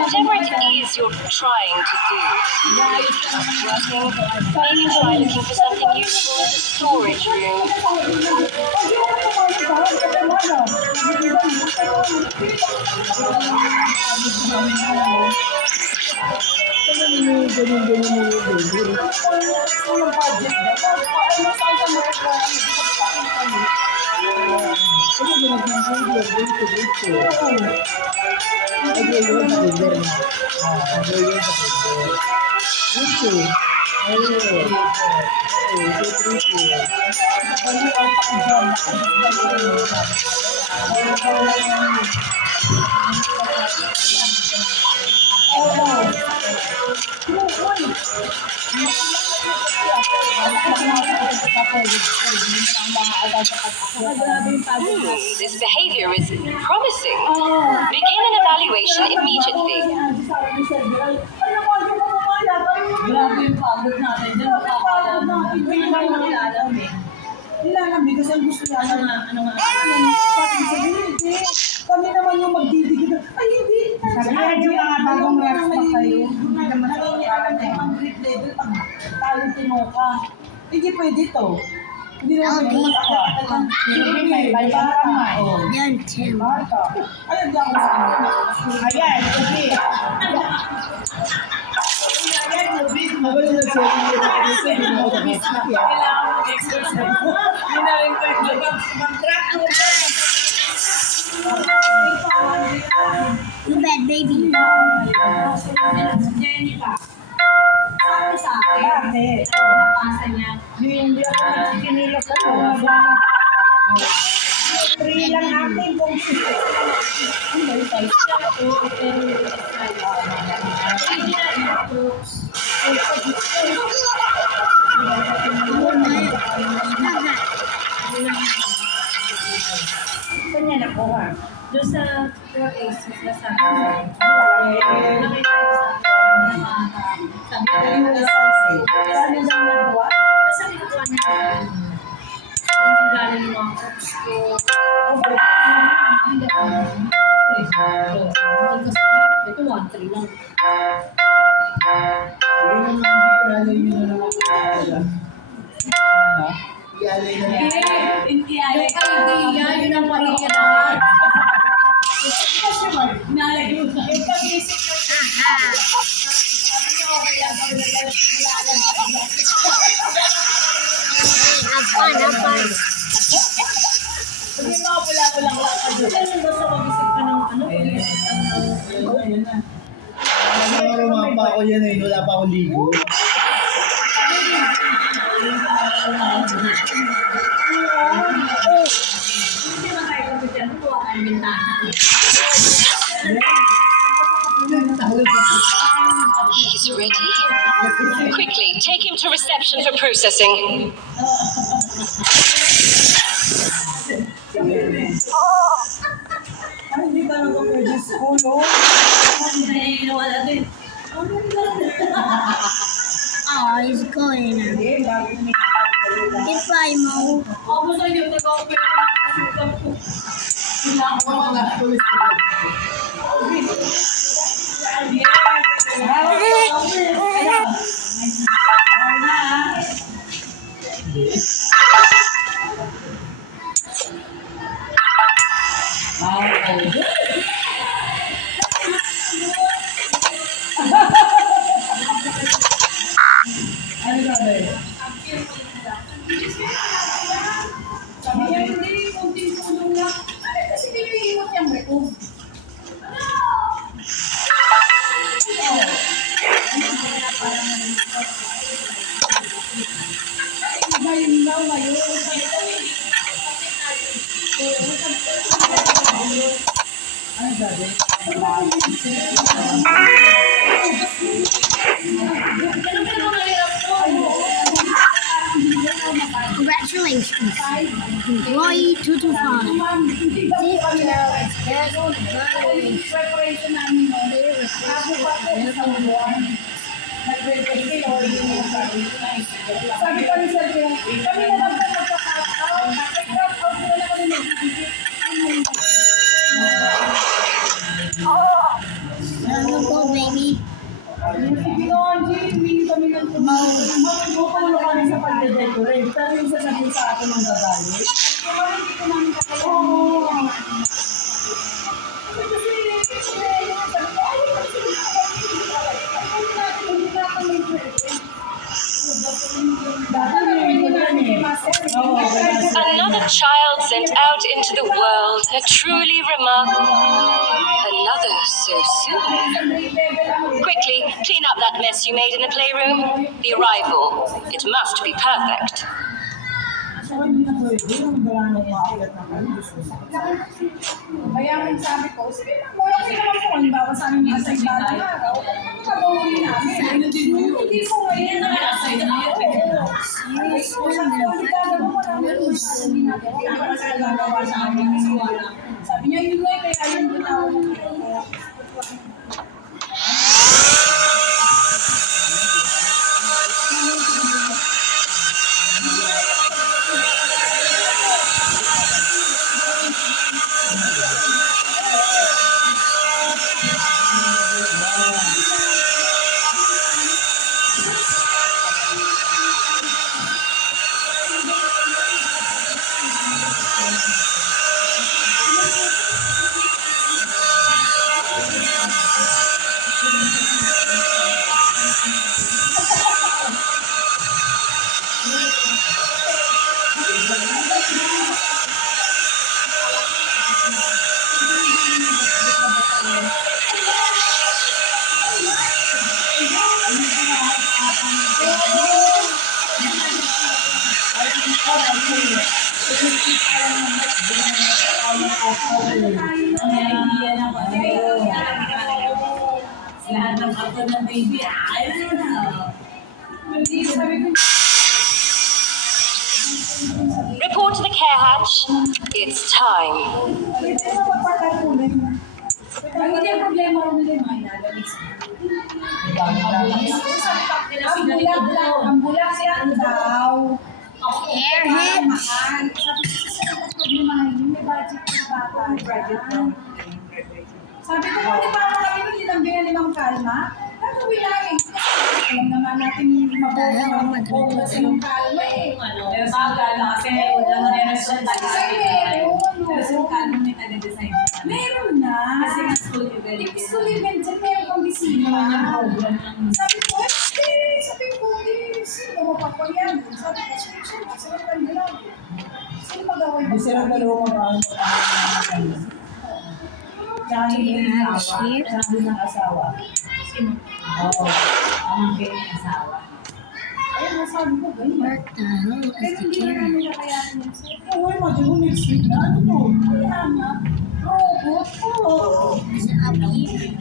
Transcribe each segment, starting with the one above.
Whatever it is you're trying to do, if it's not working, maybe try looking for something useful in the storage room. This behavior is promising. Begin an evaluation immediately. Grabe yung pagod natin dyan. Hindi lang nakilalam eh. Nilalamig kasi ang gusto niya. Ano nga? Sabi hindi. Kami naman yung magdidigil. Ay, hindi. Sabi yung mga bagong reps pa kayo. Hindi naman sa alam na yung grade level pag talong tinoka. Hindi pwede to. Hindi naman pwede mag-akala. Hindi pwede. Yan, Tim. Ayan, di ako sa ayan, okay. Habang nag-sorry yung kailangan mag-exercise. Hindi na rin pwede mag-track mo. You bad baby. Jenica. Sabi sa akin, napasa niya. Hindi ako nagsikinila ka. Free lang natin kung Kanya na po ha. Doon sa 4 cases na sa akin. Nakita ko sa sabi ko yung nasa minutuan niya. Yung galing yung mga oops ko. Ito 1-3 lang. Hindi yun ang pahihirapan. Nalagay ko. Have fun, have fun. Hindi mo pula-pulang lakad. Ano ba sa mag-isip ka ng ano? Rumapa ako yan eh, wala pa akong ligo. Hindi ba tayo kapit yan? Kuha tayong bintana. He's ready. Quickly, take him to reception for processing. Ay, hindi talaga pwede school, oh. Hindi na wala din. Oh, he's going now. Goodbye, Mo. Ako sa iyo, nag-open. Ano sabi? Sabi niya, hindi, kunting tulong lang. Ay, kasi pinihimot yung record. Ngayon daw, ngayon. Ay, gabi. Congratulations, employee 225. This job is Preparation namin mo. Ako pa po isang buwan. Nag-graduate ko yung sabi pa ni Sir Jeng, kami na lang po magka-cut out. Nag-cut out ko na kami nagbibigit. Ano po, baby? Pinonji, hindi kami ng tumawag. Makukulo kami sa pagde-decorate. Pero yung sasabihin sa atin ng gagawin. Hindi ko namin kakayanin. Oo. Kasi, Another child sent out into the world, a truly remarkable. Another so soon. Quickly, clean up that mess you made in the playroom. The arrival. It must be perfect. kaya ang sabi ko, sige na, mura ko naman po, halimbawa sa aming mga sa ibalang araw, pag-uwi namin. Hindi po ngayon nakakasay na yun. Sabi niya, yun nga, kaya yun ginawa mo. Lahat ng ato ng baby, ayaw na. Report to the care hatch. It's time. Ang hindi ang problema ko nila yung mga inalamig sa ang bulag si ano daw. Airhead. Mahal. Sabi ko sa problema yun, may budget na bata. Sabi ko, di ba kami nung linambihan ni Ma'am Kalma? Gagawin namin. Alam naman natin yung mabuhay sa yung Kalma eh. Pero sa gala kasi wala na rin siya tayo. Pero sa Kalma may taga-design. Meron na. Kasi nga school event. Yung school event dyan, meron pang bisita. Sabi ko, sabi ko, sino mo pa po yan? Sabi ko, sino? Sino ka nila? Sino mag-away mo? Sino mag-away mo? Dahil yung asawa. Dahil ng asawa. Sino? Oo. Ang ganyan asawa. Ayun, nasabi ko, ganyan. What the hell is Pero the hindi na care? namin nakayanin yung sir. Oo, imagine mo next week na. Ano to? Kaya nga. Robot. Oo. Is it up here?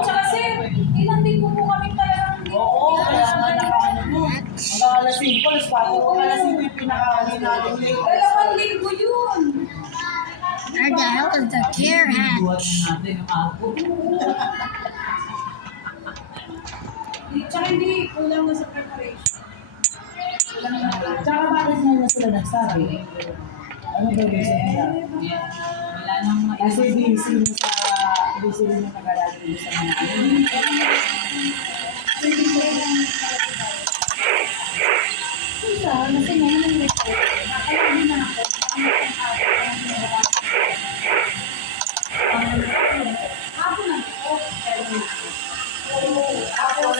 Tsaka sir, ilang din po kami talagang hindi. Oo, kaya nga nakaano mo. Mag-aalas 5, alas 5 yung pinakahalin natin late. 2 linggo yun. Where the hell is the care hat? Buhat na natin yung ako. Tsaka hindi kulang na sa preparation. Kulang na lang. Tsaka bakit ngayon na sila nagsabi? Ano ba yung reason nila? Wala nang Kasi busy rin yung nag-alala sa mga ano. Isa, kasi ngayon ang report, nakalagin na ako. Ako na po. Tapos,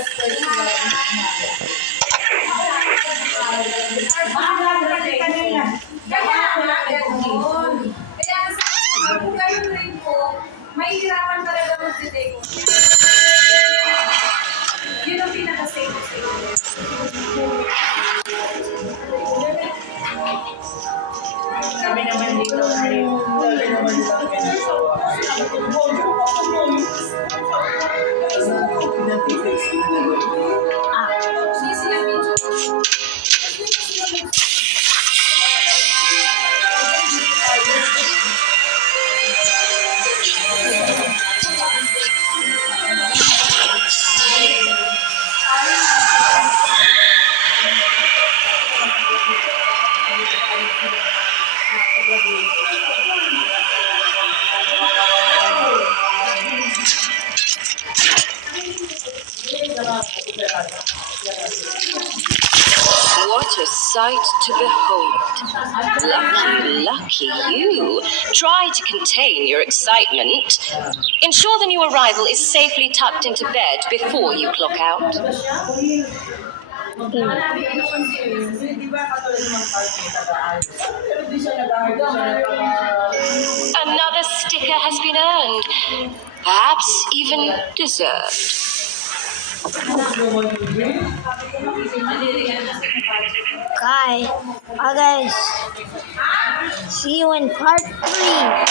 What a sight to behold. Lucky, lucky you. Try to contain your excitement. Ensure the new arrival is safely tucked into bed before you clock out. Hindi ba katulad ng mga party tagaan? Pero di siya nag-aayos. Another sticker has been earned. Perhaps even deserved. Guys, see you in part 3.